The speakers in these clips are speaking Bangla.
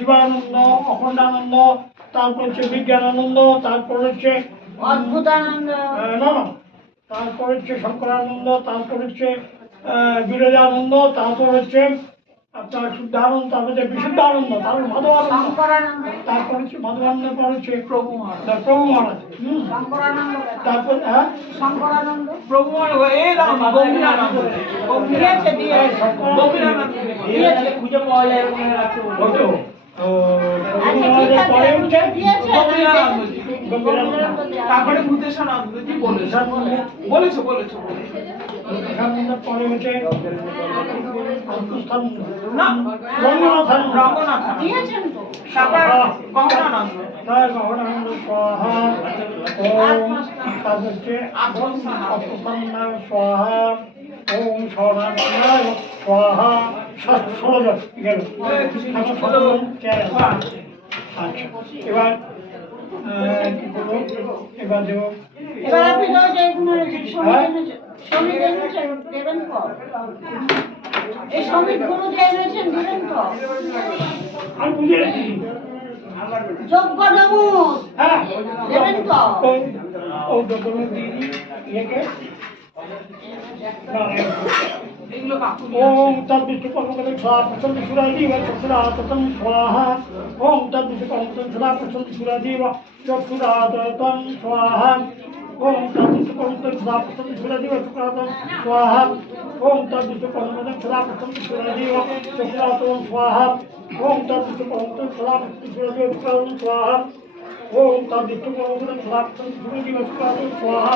শিবানন্দ, অখণ্ডানন্দ, তারপর হচ্ছে বিজ্ঞানানন্দ, তারপর হচ্ছে অদ্ভুতানন্দ, না, তারপর হচ্ছে শঙ্করানন্দ, তারপর হচ্ছে বিরজানন্দ, তারপর হচ্ছে আপনার শুদ্ধানন্দ, তারপর হচ্ছে বিশুদ্ধানন্দ, তারপর মাধবানন্দ, শঙ্করানন্দ, তারপর হচ্ছে মাধবানন্দ, পর হচ্ছে প্রভু মহারাজ, শঙ্করানন্দ, তারপর শঙ্করানন্দ, প্রভু মহারাজ এই দাও না গম্ভীরানন্দ দিয়েছে দিয়েছে গম্ভীরানন্দ দিয়েছে খুঁজে পাওয়া যায় ওটো আচ্ছা ঠিক আছে দিয়েছে গম্ভীরানন্দ তারপরে ভূতেশানন্দজি বলেছো পরে হচ্ছে না রঙ্গনাথ দিয়েছেন তো তারপর গঙ্গানন্দ গহনানন্দ স্বাহা, ওম তারপর হচ্ছে অপ্রসন্ন স্বাহা, ওম সৌরানন্দায় স্বাহা। 16 জন গেল। এখন 16 জন চেয়ার আছে। আচ্ছা, এবার কি করবো? এবার দেবো এবার আপনি তো যেগুলো সমিত এনেছেন দেবেন তো এই সমিত গুরু যে এনেছেন দিবেন তো আমি বুঝে রেখেছি। যোগ্য নমুস হ্যাঁ, দেবেন তো ও ডকুমেন্ট দিয়ে দিই ইয়েকে। এগুলো কাকু ओम तद्विष्णुपरमपदं स्वाहा सुरादीव चक्षुराततं स्वाहा। ओम तद्विष्णुपरमपदं स्वाहा सुरादीव चक्षुराततं स्वाहा। ओम तद्विष्णुपरमपदं स्वाहा सुरादीव चक्षुराततं स्वाहा। ओम तद्विष्णुपरमपदं स्वाहा सुरादीव चक्षुराततं स्वाहा। ओम तद्विष्णुपरमपदं स्वाहा सुरादीव चक्षुराततं स्वाहा।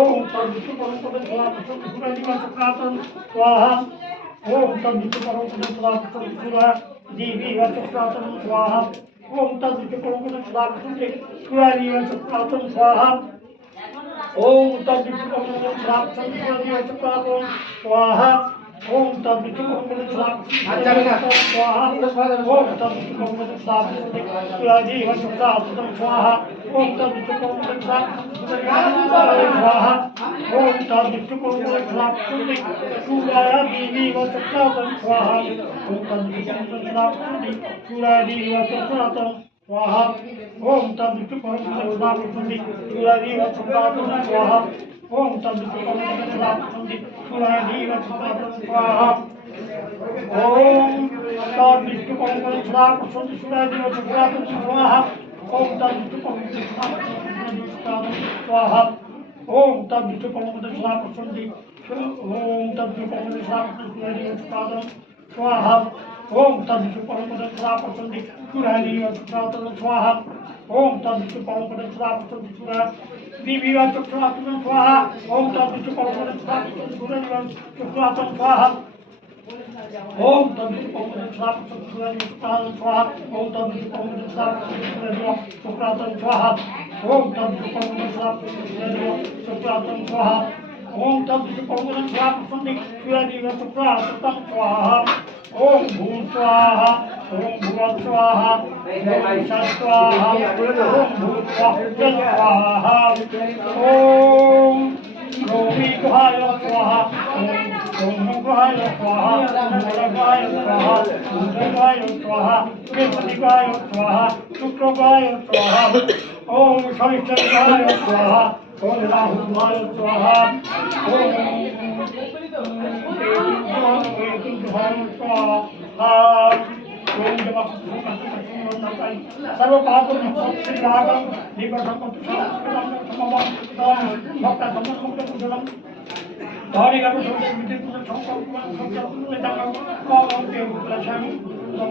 ओम तद्विष्णुपरमपदं स्वाहा सुरादीव चक्षुराततं स्वाहा। ओम तद्विष्णुपरमपदं स्वाहा सुरादीव चक्षुराततं स्वाहा। ओम तद्विष्णुपरमपदं स्वाहा सुरादीव चक्षुराततं स्वाहा। ओम तद्विष्णुपरमपदं स्वाहा सुरादीव चक्षुराततं स्वाहा। ओम तद्विष्णुपरमपदं स्वाहा सुरादीव चक्षुराततं स्वाहा। ओम तद्विष्णुपरमपदं स्वाहा स्वाहा। ओम तद्विष्णुपरमपदं स्वाहा सुरादीव चक्षुराततं स्वाहा। ओम तद्विष्णुपरमपदं स्वाहा स्वाहा। ओम तद्विष्णुपरमपदं स्वाहा सुरादीव चक्षुराततं स्वाहा। ओम तद्विष्णुपरमपदं स्वाहा सुरादीव चक्षुराततं स्वाहा। ओम तद्विष्णुपरमपदं स्वाहा सुरादीव चक्षुराततं स्वाहा। ओम तद्विष्णुपरमपदं स्वाहा सुरादीव चक्षुराततं स्वाहा। ओम तद्विष्णुपरमपदं स्वाहा सुरादीव चक्षुराततं स्वाहा। ओम तद्विष्णुपरमपदं स्वाहा ओम तद्विष्णुपरमपदं स्वाहा ओम तद्विष्णुपरमपदं स्वाहा सुरादीव चक्षुराततं स्वाहा। ओम तद्विष्णुपरमपदं स्वाहा सुरादीव चक्षुराततं स्वाहा। ओम तद्विष्णुपरमपदं स्वाहा सुरादीव चक्षुराततं स्वाहा। ओम तद्विष्णुपरमपदं स्वाहा सुरादीव चक्षुराततं स्वाहा। ओम तद्विष्णुपरमपदं स्वाहा सुरादीव चक्षुराततं स्वाहा। ओम तद्विष्णुपरमपदं स्वाहा सुरादीव चक्षुराततं स्वाहा। ओम तद्विष्णुपरमपदं स्वाहा सुरादीव चक्षुराततं स्वाहा। ओम तद्विष्णुपरमपदं स्वाहा सुरादीव चक्षुराततं स्वाहा। ओम भूः स्वाहा ओम भुवः स्वाहा ओम सः स्वाहा ओम भूर्भुवः स्वाहा। ओम गौरीगुहाय स्वाहा ओम गुहाय स्वाहा गुहाय स्वाहा गुहाय स्वाहा बृहस्पतिगाय स्वाहा शुक्रगाय स्वाहा। ओम शनिश्चराय स्वाहा ओम राहुगाय स्वाहा। ओम केतुगाय स्वाहा। ओम सर्वपापविनाशं निवर्तकं भक्तसम्मुखं धारी गावं संस्कृति पूर्ण संकल्पना संकल्पना लेतांग कॉम के उपलक्षणी तम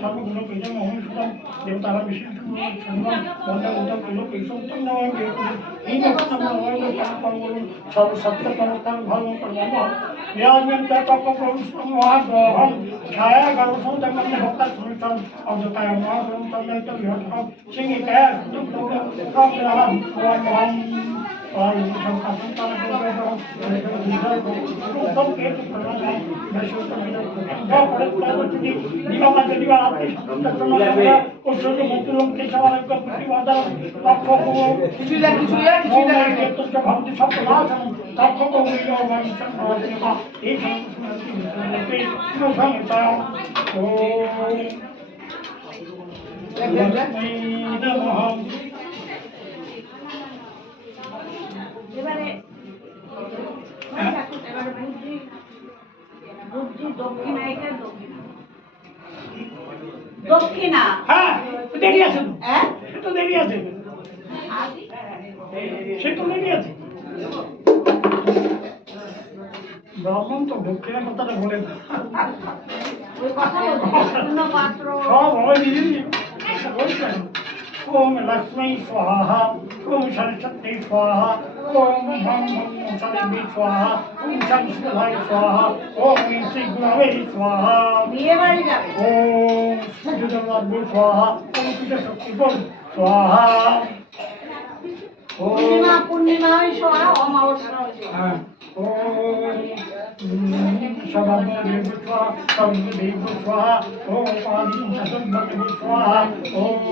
सर्व गुण पेजम मोहन सुतम देवतारा विशिष्ट गुण संगम बंदा उत्तम गुण पेशम तम नवं के इन उत्तम नवं के संकल्पना सर्व सत्य परतंग भगवान परमात्मा याजन का पाप प्रभु महाग्रहम छाया गावं संतम भक्त संतम अवतार महाग्रहम तन्मय तो यह सिंह क्या दुख काम रहम हम और संकल्प संतान को सब के प्रणाम वैश्व संविधान जो पड़े दीवाना दीवाना उस जो मंत्रियों के सवाल का प्रतिवाद आपको को किसी के तो जब हम सब नाश आपको को मिलो वंचन और का एक संस्कृति के संहिता ओ লক্ষ্মী নমঃ। এবারে এবারে বুদ্ধি বুদ্ধি দক্ষিণা এটা দক্ষিণা দক্ষিণা হ্যাঁ, দেরি আছে তো। হ্যাঁ সে তো দেরি আছে, সে তো দেরি আছে। ব্রাহ্মণ তো দক্ষিণা কথাটা বলে না। ওই কথা বলছি পূর্ণ পাত্র সব হয় দিদি, বলছেন ওম লক্ষ্মী স্বাহা, ওম সরস্বতী স্বাহা, ওম ভম ভম সরস্বতী স্বাহা, ওম সংস্কৃতায় স্বাহা, ওম শ্রী গুরবে স্বাহা, বিয়ে বাড়ি যাবে ওম সূর্যদেবাব্য স্বাহা, ওম শক্তি স্বাহা, ওম পূর্ণিমা পূর্ণিমা ওই সোহা অমাবস্যা ওই সোহা। হ্যাঁ, ওম সবাদেব স্বাহা, সর্বদেব স্বাহা, ওম পাদিম সদম্বদেব স্বাহা, ওম